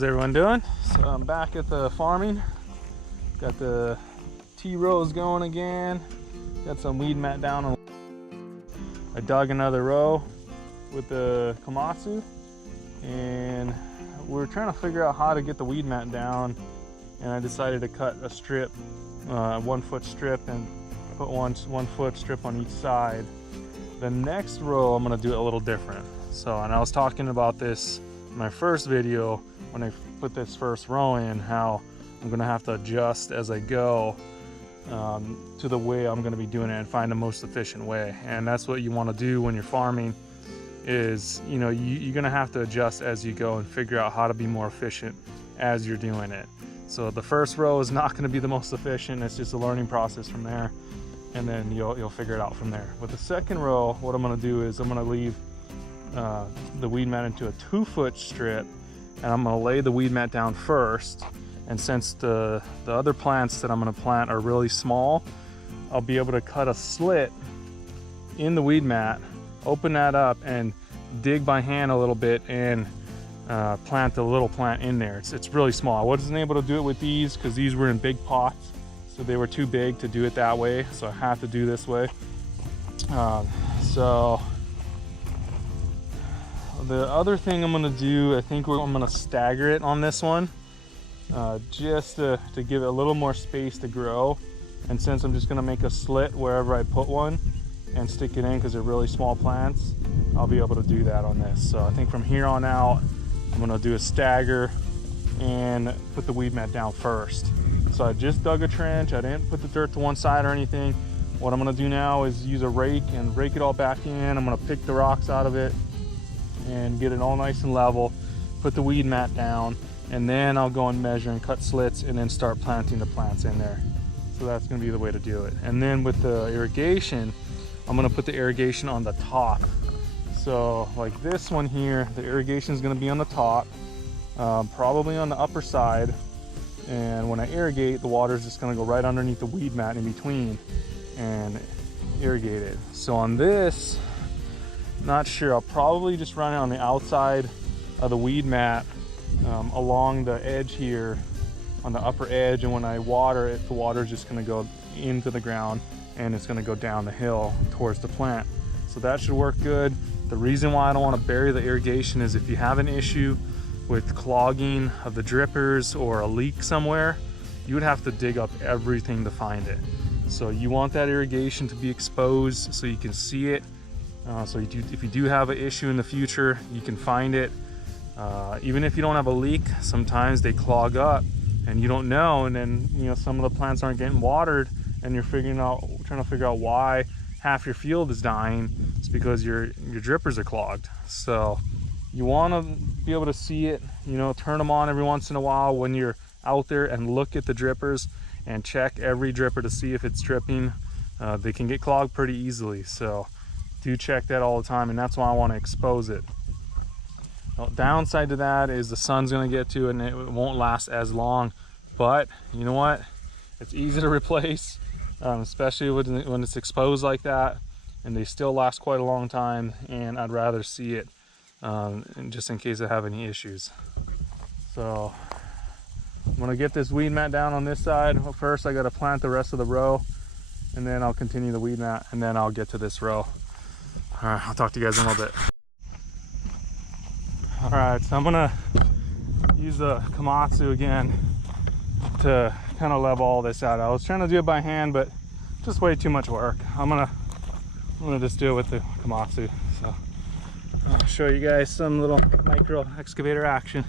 How's everyone doing? So I'm back at the farming. Got the T-rows going again. Got some weed mat down. I dug another row with the Komatsu, and we're trying to figure out how to get the weed mat down, and I decided to cut a strip, 1 foot strip, and put one foot strip on each side. The next row I'm going to do it a little different. So, and I was talking about this in my first video when I put this first row in, how I'm going to have to adjust as I go to the way I'm going to be doing it and find the most efficient way. And that's what you want to do when you're farming, is you're going to have to adjust as you go and figure out how to be more efficient as you're doing it. So the first row is not going to be the most efficient. It's just a learning process from there, and then you'll figure it out from there. With the second row, what I'm going to do is I'm going to leave the weed mat into a 2 foot strip, and I'm going to lay the weed mat down first. And since the other plants that I'm going to plant are really small, I'll be able to cut a slit in the weed mat, open that up, and dig by hand a little bit and plant the little plant in there. It's really small. I wasn't able to do it with these because these were in big pots, so they were too big to do it that way, so I have to do this way. So the other thing I'm going to do, I think I'm going to stagger it on this one, just to give it a little more space to grow. And since I'm just going to make a slit wherever I put one and stick it in because they're really small plants, I'll be able to do that on this. So I think from here on out, I'm going to do a stagger and put the weed mat down first. So I just dug a trench. I didn't put the dirt to one side or anything. What I'm going to do now is use a rake and rake it all back in. I'm going to pick the rocks out of it and get it all nice and level, put the weed mat down, and then I'll go and measure and cut slits and then start planting the plants in there. So that's going to be the way to do it. And then with the irrigation, I'm going to put the irrigation on the top. So like this one here, the irrigation is going to be on the top, probably on the upper side. And when I irrigate, the water is just going to go right underneath the weed mat in between and irrigate it. So on this, not sure, I'll probably just run it on the outside of the weed mat, along the edge here, on the upper edge, and when I water it, the water is just going to go into the ground and it's going to go down the hill towards the plant. So that should work good. The reason why I don't want to bury the irrigation is if you have an issue with clogging of the drippers or a leak somewhere, you would have to dig up everything to find it. So you want that irrigation to be exposed so you can see it. So if you do have an issue in the future, you can find it. Even if you don't have a leak, sometimes they clog up and you don't know, and then some of the plants aren't getting watered, and you're trying to figure out why half your field is dying. It's because your drippers are clogged. So you want to be able to see it, turn them on every once in a while when you're out there, and look at the drippers and check every dripper to see if it's dripping. They can get clogged pretty easily, so do check that all the time, and that's why I want to expose it. Now, downside to that is the sun's going to get to it and it won't last as long, but you know what, it's easy to replace, especially when it's exposed like that, and they still last quite a long time, and I'd rather see it just in case I have any issues. So I'm going to get this weed mat down on this side. First I got to plant the rest of the row, and then I'll continue the weed mat, and then I'll get to this row. All right, I'll talk to you guys in a little bit. All right, so I'm gonna use the Komatsu again to kind of level all this out. I was trying to do it by hand, but just way too much work. I'm gonna just do it with the Komatsu. So I'll show you guys some little micro excavator action.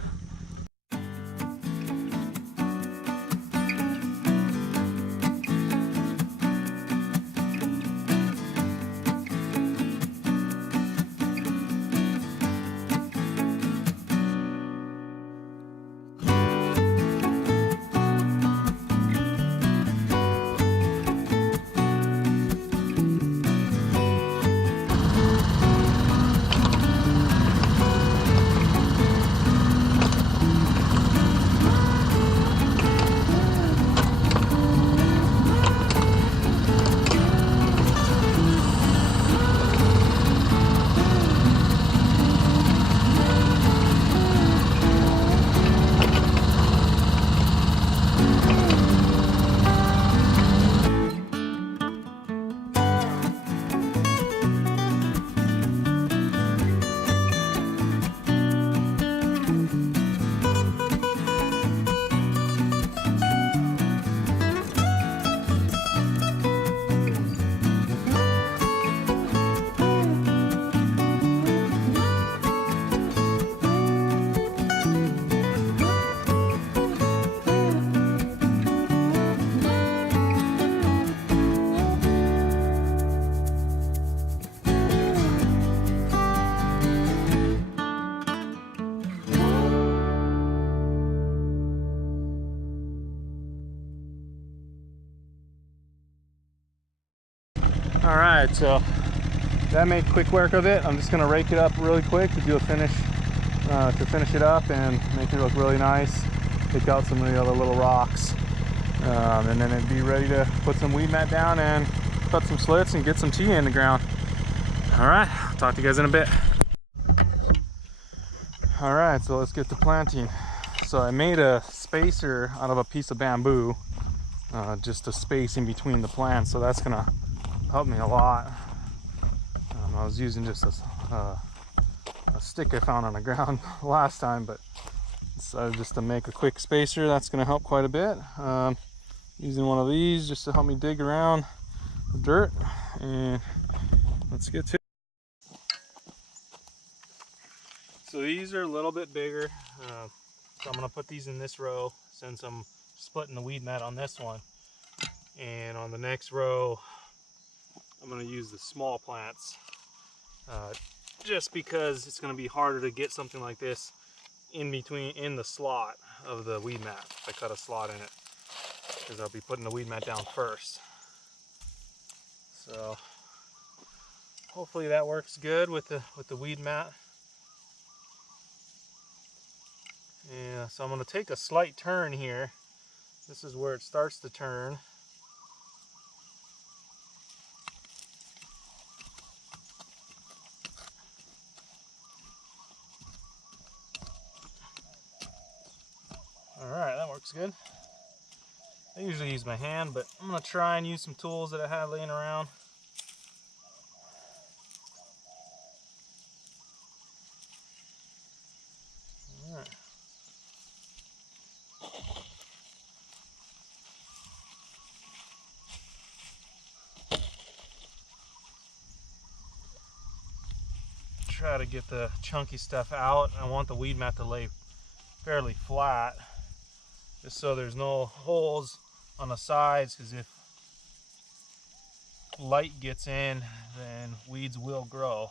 All right, so that made quick work of it. I'm just gonna rake it up really quick to do a finish, to finish it up and make it look really nice. Pick out some of the other little rocks, and then it'd be ready to put some weed mat down and cut some slits and get some chia in the ground. All right, I'll talk to you guys in a bit. All right, so let's get to planting. So I made a spacer out of a piece of bamboo, just a space in between the plants, so that's gonna help me a lot. I was using just a stick I found on the ground last time, but decided just to make a quick spacer. That's gonna help quite a bit. Using one of these just to help me dig around the dirt, and let's get to it. So these are a little bit bigger, so I'm gonna put these in this row since I'm splitting the weed mat on this one, and on the next row I'm gonna use the small plants, just because it's gonna be harder to get something like this in the slot of the weed mat if I cut a slot in it, because I'll be putting the weed mat down first. So hopefully that works good with the weed mat. Yeah, so I'm going to take a slight turn here. This is where it starts to turn. Alright, that works good. I usually use my hand, but I'm going to try and use some tools that I had laying around. Alright. Try to get the chunky stuff out. I want the weed mat to lay fairly flat, just so there's no holes on the sides, because if light gets in, then weeds will grow.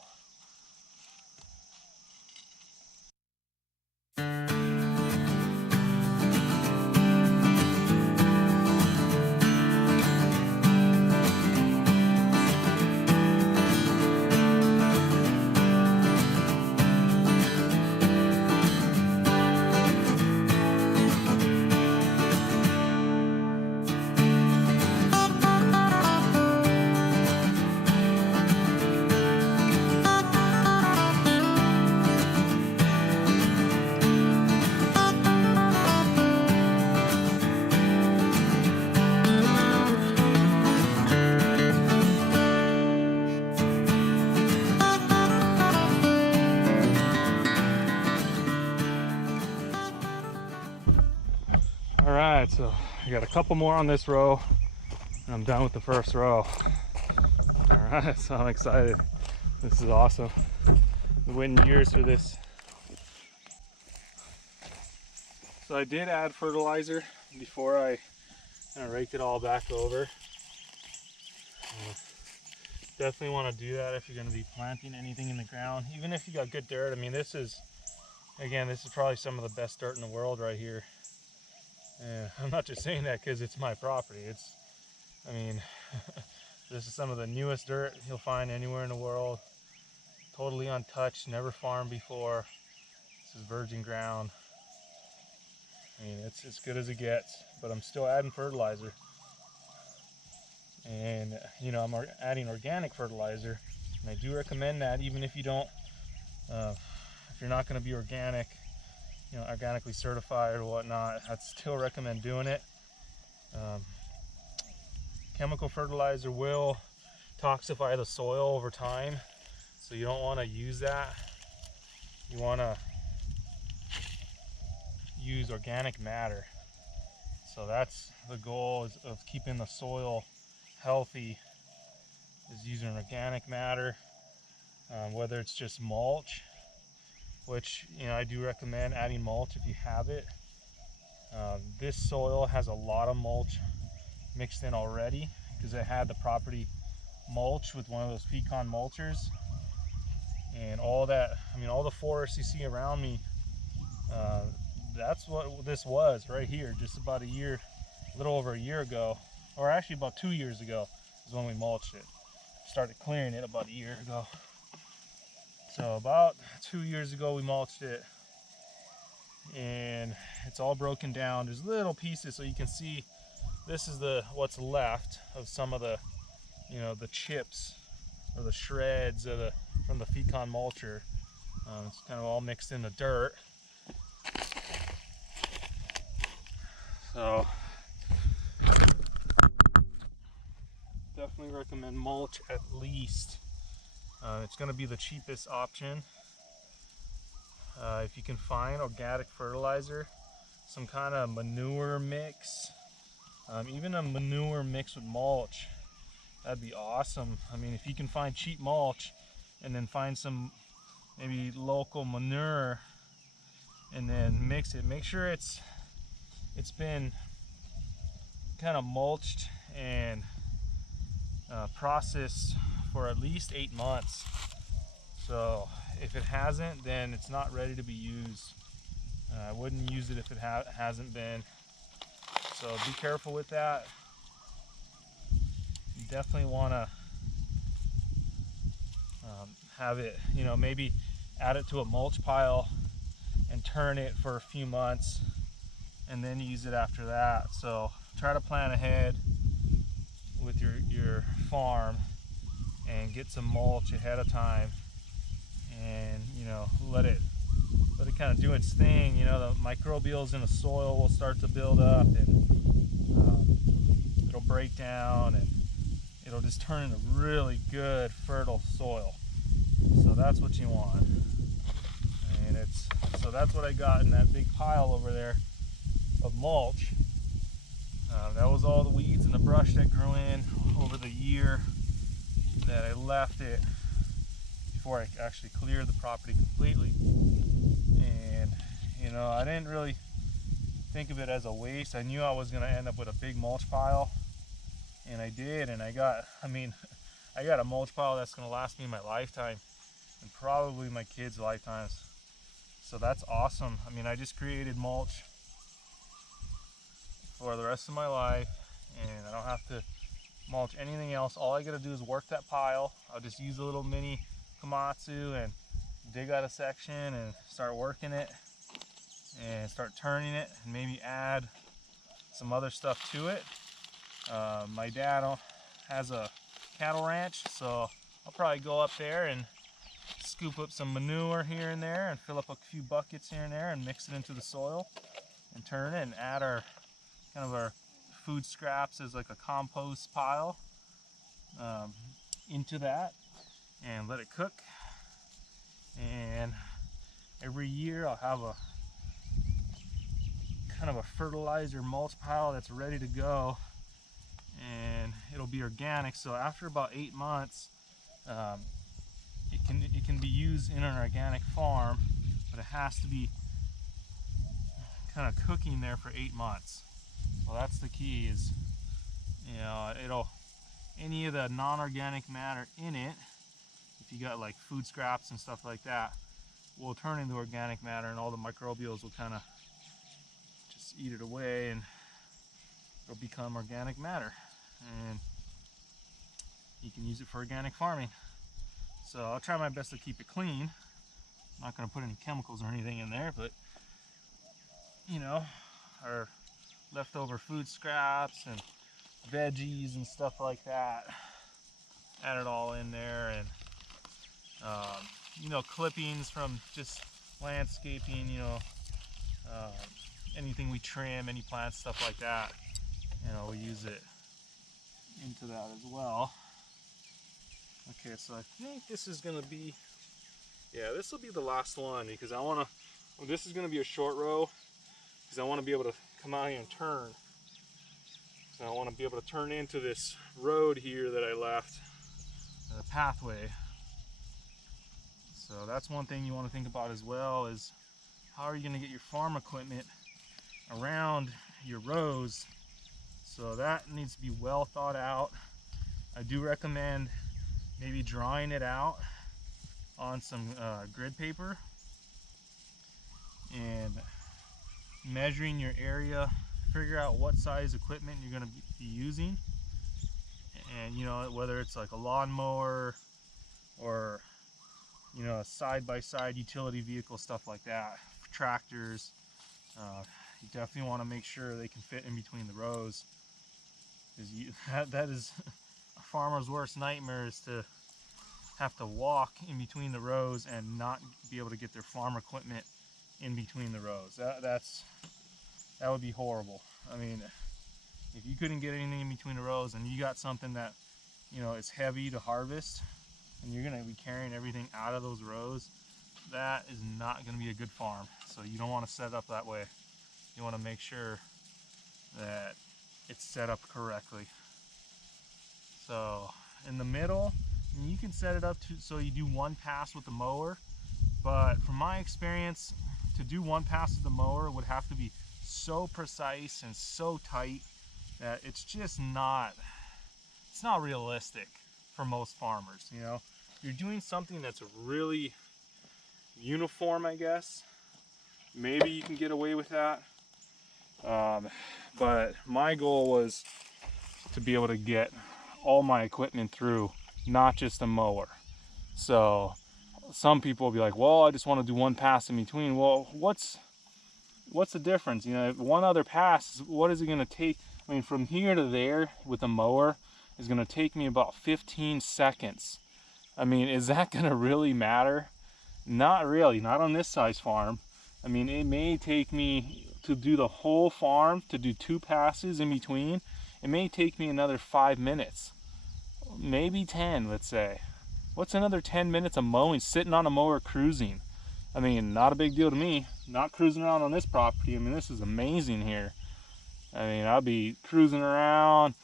Alright, so I got a couple more on this row and I'm done with the first row. Alright, so I'm excited. This is awesome. Been waiting years for this. So I did add fertilizer before I raked it all back over. Definitely want to do that if you're going to be planting anything in the ground, even if you got good dirt. I mean, this is probably some of the best dirt in the world right here. I'm not just saying that because it's my property. I mean, this is some of the newest dirt you'll find anywhere in the world. Totally untouched, never farmed before. This is virgin ground. I mean, it's as good as it gets, but I'm still adding fertilizer. And, you know, I'm adding organic fertilizer. And I do recommend that, even if you don't, if you're not going to be organic, you know, organically certified or whatnot, I'd still recommend doing it. Chemical fertilizer will toxify the soil over time, so you don't want to use that. You want to use organic matter. So that's the goal of keeping the soil healthy, is using organic matter, whether it's just mulch, which, you know, I do recommend adding mulch if you have it. This soil has a lot of mulch mixed in already because I had the property mulch with one of those pecan mulchers, and all that, I mean, all the forests you see around me, that's what this was right here just about a little over a year ago, or actually about 2 years ago is when we mulched it. started clearing it about a year ago. So about 2 years ago we mulched it, and it's all broken down. There's little pieces, so you can see this is what's left of some of the, the chips or the shreds of from the Fecon mulcher. It's kind of all mixed in the dirt. So definitely recommend mulch at least. It's going to be the cheapest option. If you can find organic fertilizer, some kind of manure mix, even a manure mix with mulch, that'd be awesome. I mean, if you can find cheap mulch and then find some maybe local manure and then mix it, make sure it's been kind of mulched and processed for at least 8 months. So if it hasn't, then it's not ready to be used. I wouldn't use it if it hasn't been. So be careful with that. You definitely want to have it, maybe add it to a mulch pile and turn it for a few months and then use it after that. So try to plan ahead with your farm and get some mulch ahead of time, and let it kind of do its thing. The microbials in the soil will start to build up, and it'll break down, and it'll just turn into really good fertile soil. So that's what you want. And so that's what I got in that big pile over there of mulch. That was all the weeds and the brush that grew in over the year that I left it before I actually cleared the property completely. And I didn't really think of it as a waste. I knew I was going to end up with a big mulch pile, and I did. And I got a mulch pile that's going to last me my lifetime and probably my kids' lifetimes. So that's awesome. I mean, I just created mulch for the rest of my life, and I don't have to mulch anything else. All I gotta do is work that pile. I'll just use a little mini Komatsu and dig out a section and start working it and start turning it, and maybe add some other stuff to it. My dad has a cattle ranch, so I'll probably go up there and scoop up some manure here and there and fill up a few buckets here and there and mix it into the soil and turn it and add our food scraps as like a compost pile into that and let it cook. And every year I'll have a kind of a fertilizer mulch pile that's ready to go, and it'll be organic. So after about 8 months, it can be used in an organic farm, but it has to be kind of cooking there for 8 months. Well, that's the key. Is any of the non-organic matter in it, if you got like food scraps and stuff like that, will turn into organic matter, and all the microbials will kind of just eat it away, and it'll become organic matter, and you can use it for organic farming. So I'll try my best to keep it clean. I'm not going to put any chemicals or anything in there, but our leftover food scraps and veggies and stuff like that, add it all in there, and clippings from just landscaping, anything we trim, any plants, stuff like that, we use it into that as well. Okay, so I think this is gonna be, this will be the last one, because this is gonna be a short row, because I want to be able to come out here and turn. So I want to be able to turn into this road here that I left, the pathway. So that's one thing you want to think about as well, is how are you going to get your farm equipment around your rows. So that needs to be well thought out. I do recommend maybe drawing it out on some grid paper and measuring your area, figure out what size equipment you're going to be using, And you know, whether it's like a lawnmower or, you know, a side-by-side utility vehicle, stuff like that, tractors, you definitely want to make sure they can fit in between the rows, because that is a farmer's worst nightmare, is to have to walk in between the rows and not be able to get their farm equipment in between the rows. That would be horrible. I mean, if you couldn't get anything in between the rows and you got something that, you know, is heavy to harvest and you're going to be carrying everything out of those rows, that is not going to be a good farm. So you don't want to set it up that way. You want to make sure that it's set up correctly. So in the middle, you can set it up so you do one pass with the mower, but from my experience, to do one pass with the mower would have to be so precise and so tight that it's just not, it's not realistic for most farmers. You know, you're doing something that's really uniform, I guess. Maybe you can get away with that. But my goal was to be able to get all my equipment through, not just a mower. So some people will be like, well, I just want to do one pass in between. Well, what's the difference? You know, one other pass, what is it going to take? I mean, from here to there with a mower is going to take me about 15 seconds. I mean, is that going to really matter? Not really, not on this size farm. I mean, it may take me, to do the whole farm, to do 2 passes in between, it may take me another 5 minutes, maybe 10, let's say. What's another 10 minutes of mowing, sitting on a mower cruising? I mean, not a big deal to me. Not cruising around on this property. I mean, this is amazing here. I mean, I'll be cruising around,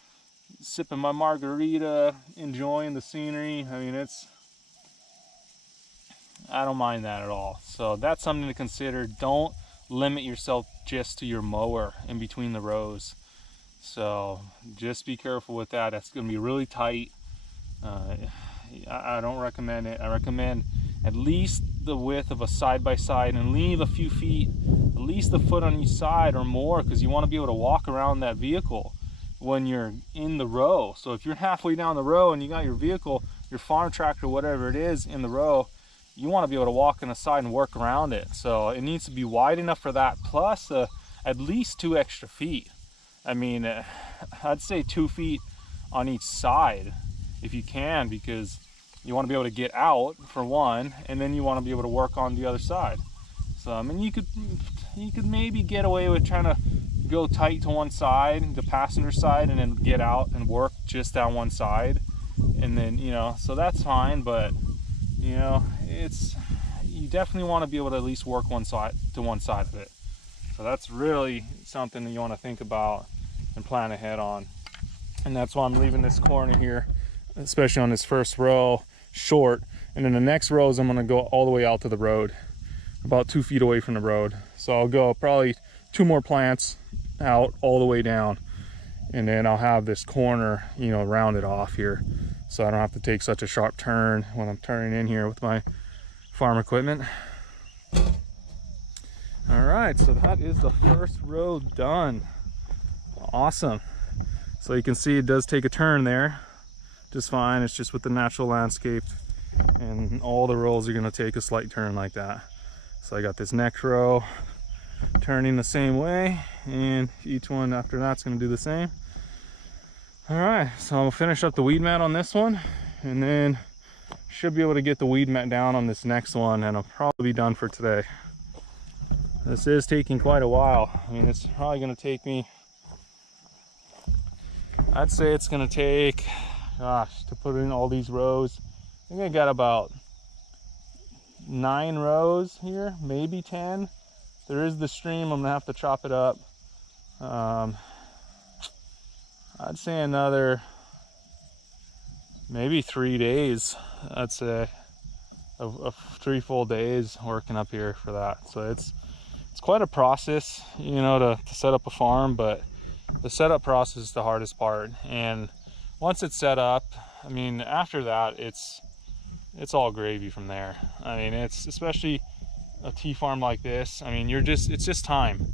sipping my margarita, enjoying the scenery. I mean, I don't mind that at all. So that's something to consider. Don't limit yourself just to your mower in between the rows. So just be careful with that. That's going to be really tight. I don't recommend it. I recommend at least the width of a side-by-side and leave a few feet, at least a foot on each side or more, because you want to be able to walk around that vehicle when you're in the row. So if you're halfway down the row and you got your vehicle, your farm tractor, whatever it is, in the row, you want to be able to walk on the side and work around it. So it needs to be wide enough for that, plus at least 2 extra feet. I mean, I'd say 2 feet on each side if you can, because you want to be able to get out for one, and then you want to be able to work on the other side. So I mean, you could maybe get away with trying to go tight to one side, the passenger side, and then get out and work just down one side, and then, you know, so that's fine. But you know, you definitely want to be able to at least work one side of it. So that's really something that you want to think about and plan ahead on. And that's why I'm leaving this corner here, especially on this first row, short. And then the next rows, I'm going to go all the way out to the road, about 2 feet away from the road. So I'll go probably 2 more plants out all the way down. And then I'll have this corner, you know, rounded off here, so I don't have to take such a sharp turn when I'm turning in here with my farm equipment. All right, so that is the first row done. Awesome. So you can see it does take a turn there just fine. It's just with the natural landscape, and all the rows are going to take a slight turn like that. So I got this next row turning the same way, and each one after that's going to do the same. All right, so I'll finish up the weed mat on this one, and then should be able to get the weed mat down on this next one, and I'll probably be done for today. This is taking quite a while. I mean, it's probably going to take me, I'd say it's going to take, gosh, to put in all these rows, I think I got about 9 rows here, maybe 10. There is the stream, I'm going to have to chop it up. I'd say another maybe 3 days. I'd say of 3 full days working up here for that. So it's quite a process, you know, to set up a farm, but the setup process is the hardest part. And once it's set up, I mean, after that, it's all gravy from there. I mean, it's especially a tea farm like this. I mean, it's just time.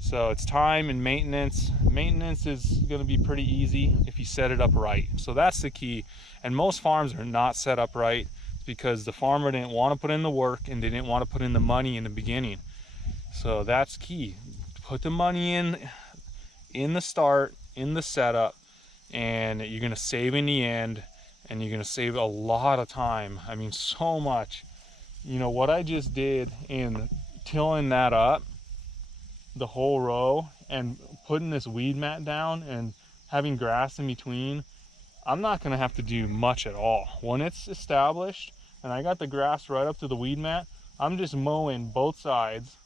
So it's time and maintenance. Maintenance is going to be pretty easy if you set it up right. So that's the key. And most farms are not set up right because the farmer didn't want to put in the work and they didn't want to put in the money in the beginning. So that's key. Put the money in the start, in the setup, and you're going to save in the end, and you're going to save a lot of time. I mean, so much. You know what I just did in tilling that up, the whole row, and putting this weed mat down and having grass in between, I'm not going to have to do much at all. When it's established and I got the grass right up to the weed mat, I'm just mowing both sides,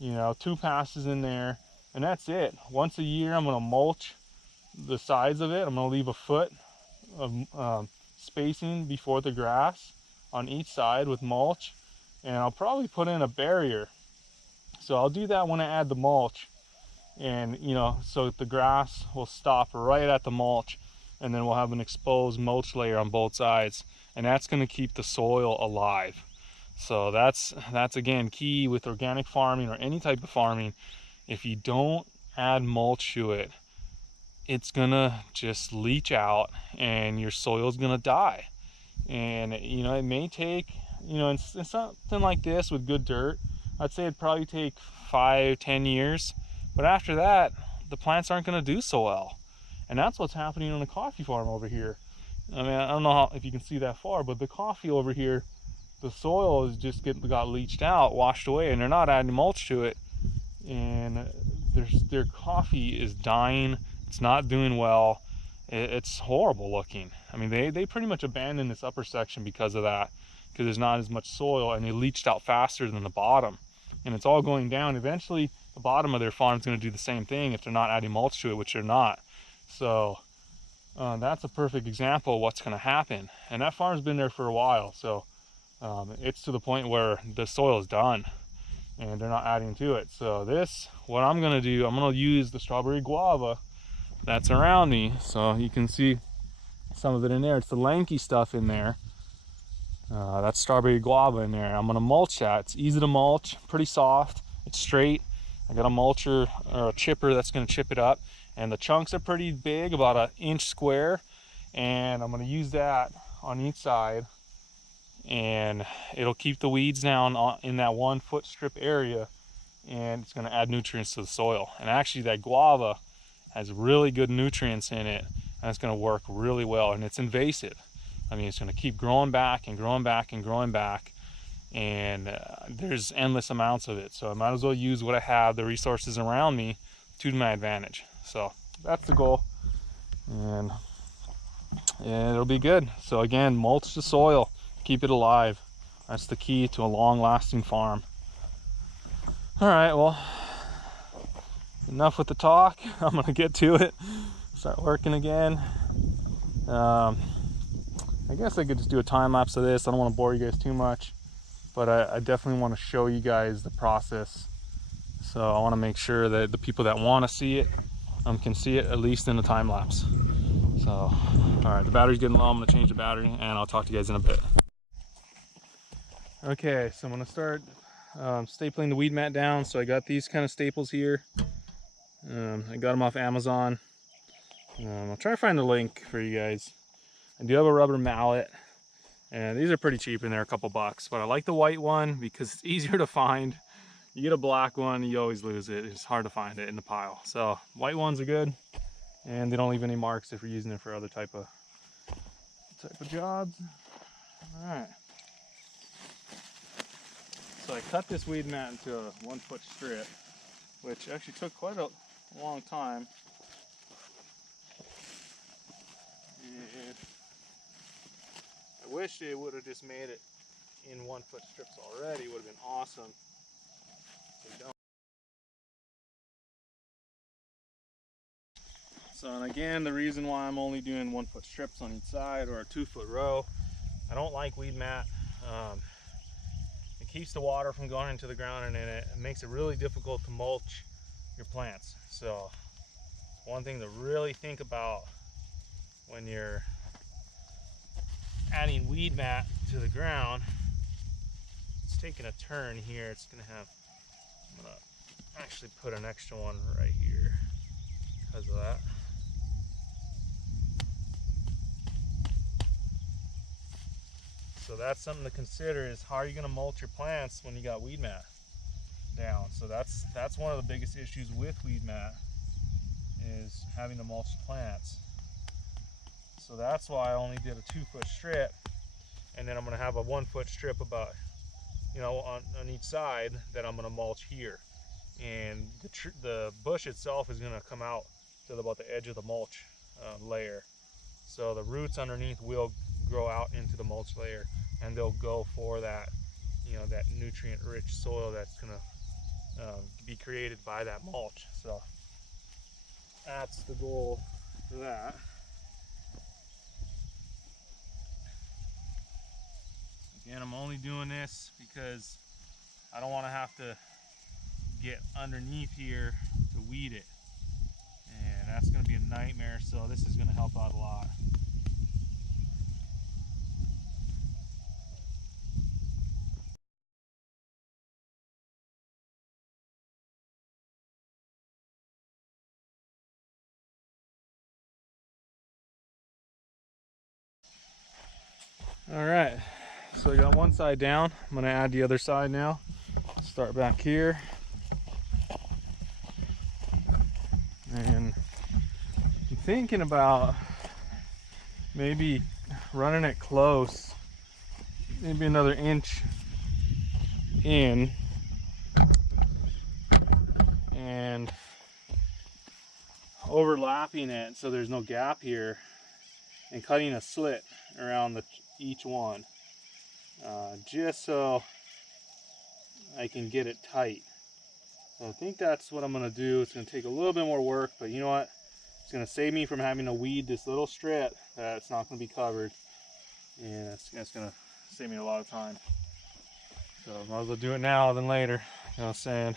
you know, 2 passes in there, and that's it. Once a year, I'm going to mulch the sides of it. I'm going to leave a foot of spacing before the grass on each side with mulch, and I'll probably put in a barrier. So I'll do that when I add the mulch, and you know, so the grass will stop right at the mulch, and then we'll have an exposed mulch layer on both sides, and that's going to keep the soil alive. So that's again key with organic farming or any type of farming. If you don't add mulch to it, it's gonna just leach out and your soil's gonna die. And you know, it may take, you know, in something like this with good dirt, I'd say it'd probably take 5-10 years, but after that the plants aren't going to do so well. And that's what's happening on the coffee farm over here. I mean, I don't know if you can see that far, but the coffee over here, the soil is just got leached out, washed away, and they're not adding mulch to it, and their coffee is dying. It's not doing well. It's horrible looking. I mean, they pretty much abandoned this upper section because of that, because there's not as much soil, and they leached out faster than the bottom, and it's all going down. Eventually the bottom of their farm is going to do the same thing if they're not adding mulch to it, which they're not. So that's a perfect example of what's going to happen. And that farm's been there for a while, so it's to the point where the soil is done and they're not adding to it. So this, what I'm going to do, I'm going to use the strawberry guava that's around me, so you can see some of it in there. It's the lanky stuff in there. That's strawberry guava in there. I'm going to mulch that. It's easy to mulch, pretty soft, it's straight. I got a mulcher or a chipper that's going to chip it up, and the chunks are pretty big, about 1 inch square, and I'm going to use that on each side, and it'll keep the weeds down in that 1 foot strip area, and it's going to add nutrients to the soil. And actually that guava has really good nutrients in it, and it's going to work really well. And it's invasive. I mean, it's going to keep growing back and growing back and growing back, and there's endless amounts of it. So I might as well use what I have, the resources around me, to my advantage. So that's the goal, and it'll be good. So again, mulch the soil, keep it alive. That's the key to a long-lasting farm. All right, well, enough with the talk. I'm gonna get to it, start working again. I guess I could just do a time lapse of this. I don't want to bore you guys too much, but I definitely want to show you guys the process. So I want to make sure that the people that want to see it can see it, at least in the time lapse. So, all right, the battery's getting low. I'm gonna change the battery, and I'll talk to you guys in a bit. Okay, so I'm gonna start stapling the weed mat down. So I got these kind of staples here. I got them off Amazon. I'll try to find the link for you guys. I do have a rubber mallet, and these are pretty cheap, and they're a couple bucks, but I like the white one because it's easier to find. You get a black one, you always lose it. It's hard to find it in the pile. So white ones are good, and they don't leave any marks if you're using it for other type of jobs. All right. So I cut this weed mat into a 1 foot strip, which actually took quite a long time. And I wish they would have just made it in 1 foot strips already. It would have been awesome. They don't. So, and again, the reason why I'm only doing 1 foot strips on each side, or a 2 foot row, I don't like weed mat. It keeps the water from going into the ground, and it makes it really difficult to mulch your plants. So one thing to really think about when you're adding weed mat to the ground, it's taking a turn here. It's gonna have, I'm gonna actually put an extra one right here because of that. So that's something to consider, is how are you going to mulch your plants when you got weed mat down. So that's one of the biggest issues with weed mat, is having to mulch plants. So that's why I only did a 2-foot strip, and then I'm going to have a 1-foot strip about, you know, on each side that I'm going to mulch here. And the bush itself is going to come out to about the edge of the mulch layer. So the roots underneath will grow out into the mulch layer, and they'll go for that, you know, that nutrient-rich soil that's going to be created by that mulch. So that's the goal for that. Again, I'm only doing this because I don't want to have to get underneath here to weed it, and that's going to be a nightmare. So this is going to help out a lot. All right, so I got one side down. I'm going to add the other side now. Start back here, and I'm thinking about maybe running it close, maybe another inch in, and overlapping it so there's no gap here, and cutting a slit around each one, just so I can get it tight. So I think that's what I'm going to do. It's going to take a little bit more work, but you know what? It's going to save me from having to weed this little strip that's not going to be covered, and it's going to save me a lot of time. So I might as well do it now than later. You know what I'm saying?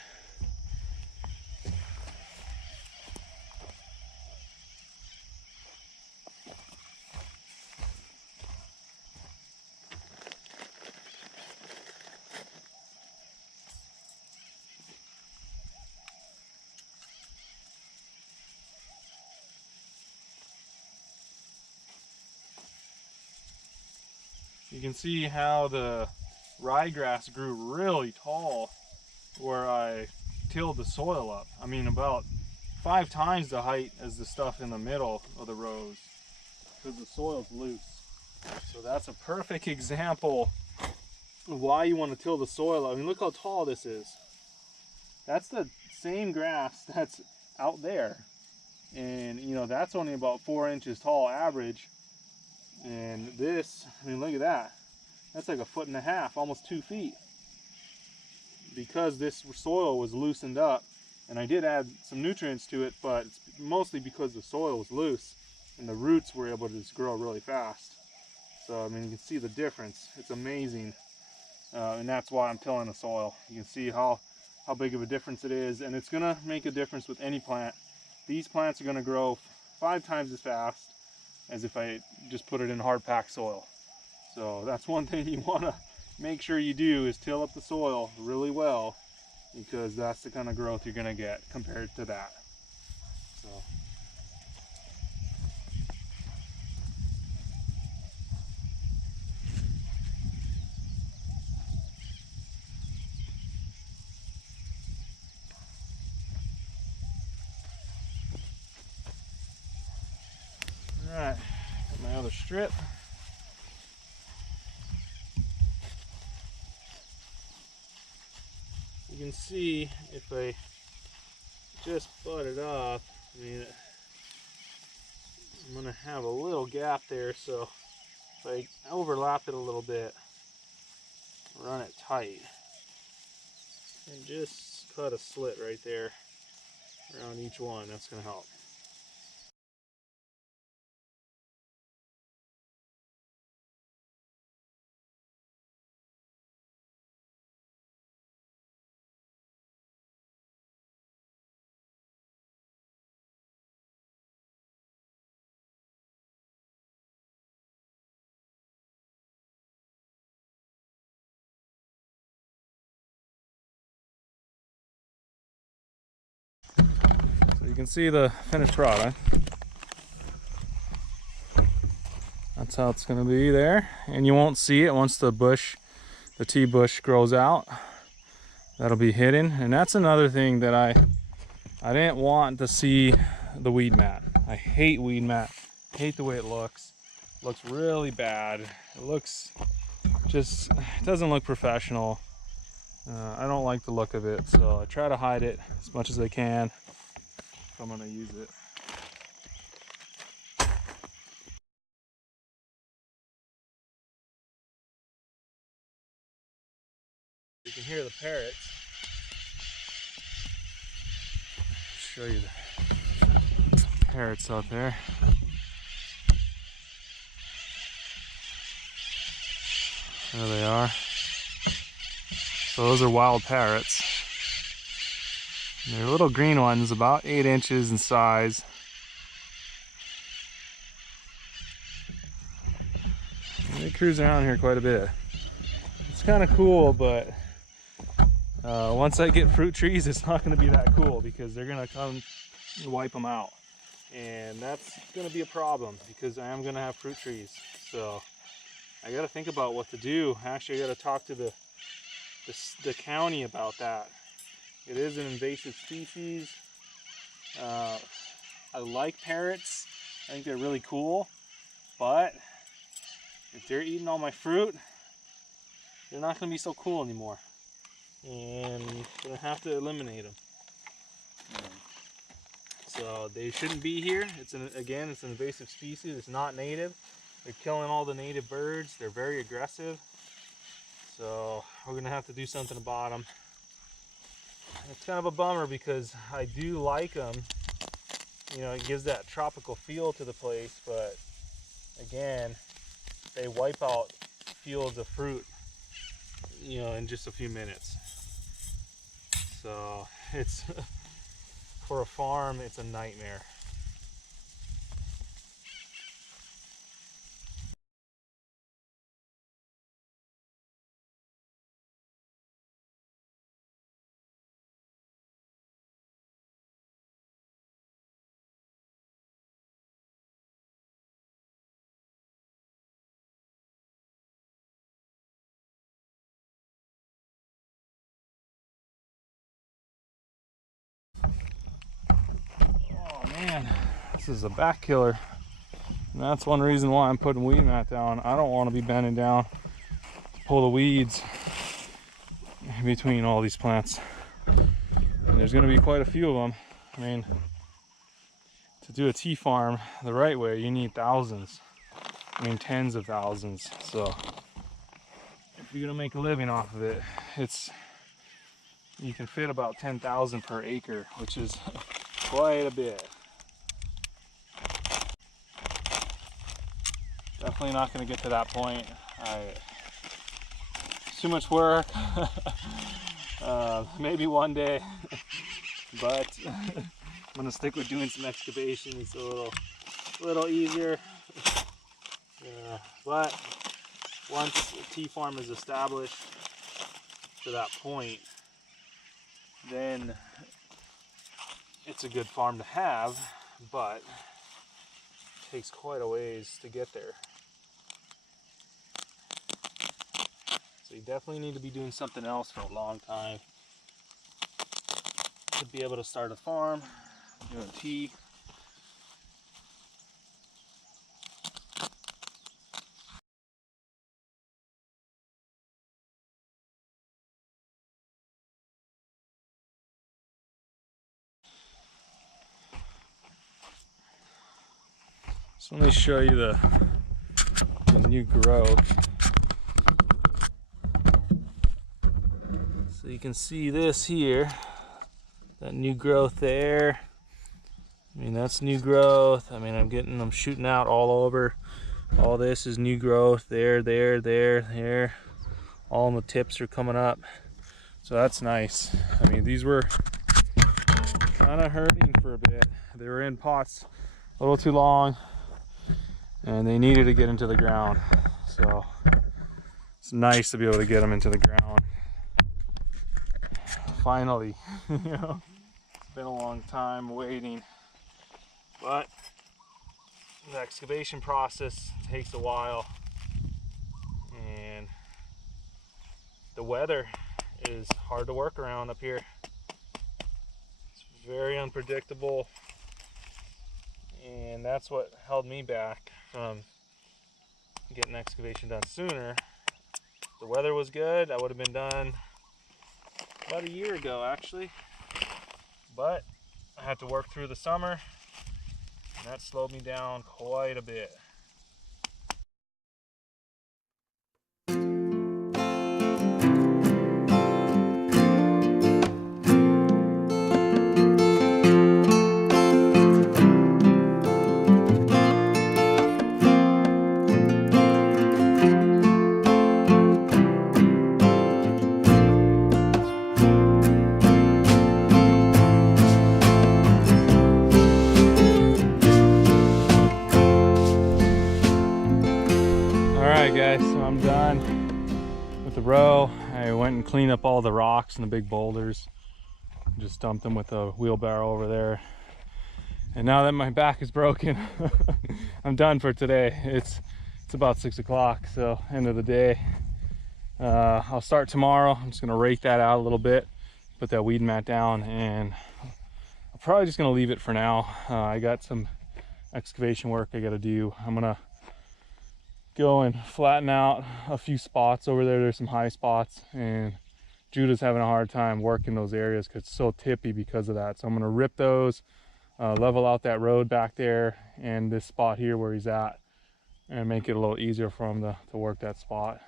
You can see how the ryegrass grew really tall where I tilled the soil up. I mean, about 5 times the height as the stuff in the middle of the rows, because the soil's loose. So that's a perfect example of why you want to till the soil. I mean, look how tall this is. That's the same grass that's out there. And you know, that's only about 4 inches tall average. And this, I mean, look at that. That's like 1.5 feet, almost 2 feet. Because this soil was loosened up, and I did add some nutrients to it, but it's mostly because the soil was loose and the roots were able to just grow really fast. So I mean, you can see the difference. It's amazing, and that's why I'm tilling the soil. You can see how big of a difference it is, and it's gonna make a difference with any plant. These plants are gonna grow 5 times as fast as if I just put it in hard packed soil. So that's one thing you want to make sure you do, is till up the soil really well, because that's the kind of growth you're going to get compared to that. So all right, got my other strip. You can see if I just butt it off, I mean, I'm going to have a little gap there, so if I overlap it a little bit, run it tight, and just cut a slit right there around each one, that's going to help. You can see the finished product. That's how it's going to be there, and you won't see it once the tea bush grows out. That'll be hidden. And that's another thing that I didn't want to see, the weed mat. I hate weed mat. I hate the way it looks. It looks really bad. It looks just, it doesn't look professional. I don't like the look of it, so I try to hide it as much as I can if I'm gonna use it. You can hear the parrots. Show you the parrots out there. There they are. So those are wild parrots. And they're little green ones, about 8 inches in size. And they cruise around here quite a bit. It's kind of cool, but once I get fruit trees, it's not going to be that cool because they're going to come and wipe them out. And that's going to be a problem because I am going to have fruit trees. So I got to think about what to do. Actually, I got to talk to the county about that. It is an invasive species. I like parrots. I think they're really cool. But if they're eating all my fruit, they're not going to be so cool anymore. And I'm going to have to eliminate them. So they shouldn't be here. Again, it's an invasive species. It's not native. They're killing all the native birds. They're very aggressive. So we're going to have to do something about them. It's kind of a bummer because I do like them. You know, it gives that tropical feel to the place, but again, they wipe out fields of fruit, you know, in just a few minutes. So it's, for a farm, it's a nightmare. Oh man, this is a back killer. And that's one reason why I'm putting weed mat down. I don't want to be bending down to pull the weeds in between all these plants. And there's going to be quite a few of them. I mean, to do a tea farm the right way, you need thousands. I mean, tens of thousands. So if you're going to make a living off of it, you can fit about 10,000 per acre, which is quite a bit. Definitely not going to get to that point. It's too much work. Maybe one day, but I'm going to stick with doing some excavation. It's a little easier. But once a tea farm is established to that point, then it's a good farm to have, but it takes quite a ways to get there. So you definitely need to be doing something else for a long time to be able to start a farm, doing tea. So let me show you the new growth. So you can see this here, that new growth there. I mean, that's new growth. I mean, I'm shooting out all over. All this is new growth. There. All the tips are coming up. So that's nice. I mean, these were kind of hurting for a bit. They were in pots a little too long, and they needed to get into the ground. So it's nice to be able to get them into the ground. Finally, you know. been a long time waiting, but the excavation process takes a while, and the weather is hard to work around up here. It's very unpredictable, and that's what held me back from getting excavation done sooner. The weather was good, I would have been done about a year ago actually, but I had to work through the summer, and that slowed me down quite a bit. Guys, so I'm done with the row. I went and cleaned up all the rocks and the big boulders, just dumped them with a wheelbarrow over there, and now that my back is broken, I'm done for today. It's about 6 o'clock, so end of the day. I'll start tomorrow. I'm just gonna rake that out a little bit, put that weed mat down, and I'm probably just gonna leave it for now. I got some excavation work I gotta do. I'm gonna go and flatten out a few spots over there. There's some high spots, and Judah's having a hard time working those areas because it's so tippy because of that. So I'm going to rip those, level out that road back there and this spot here where he's at, and make it a little easier for him to work that spot.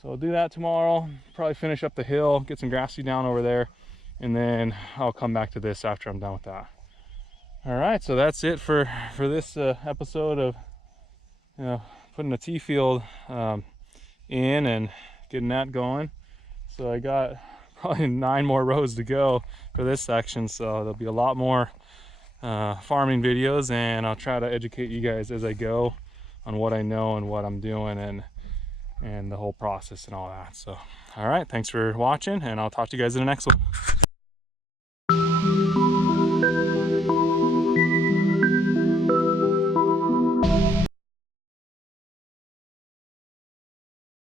So I'll do that tomorrow, probably finish up the hill, get some grass seed down over there, and then I'll come back to this after I'm done with that. All right, so that's it for this episode of, you know, putting a T field in and getting that going. So I got probably 9 more rows to go for this section, so there'll be a lot more farming videos, and I'll try to educate you guys as I go on what I know and what I'm doing and the whole process and all that. So all right, thanks for watching, and I'll talk to you guys in the next one.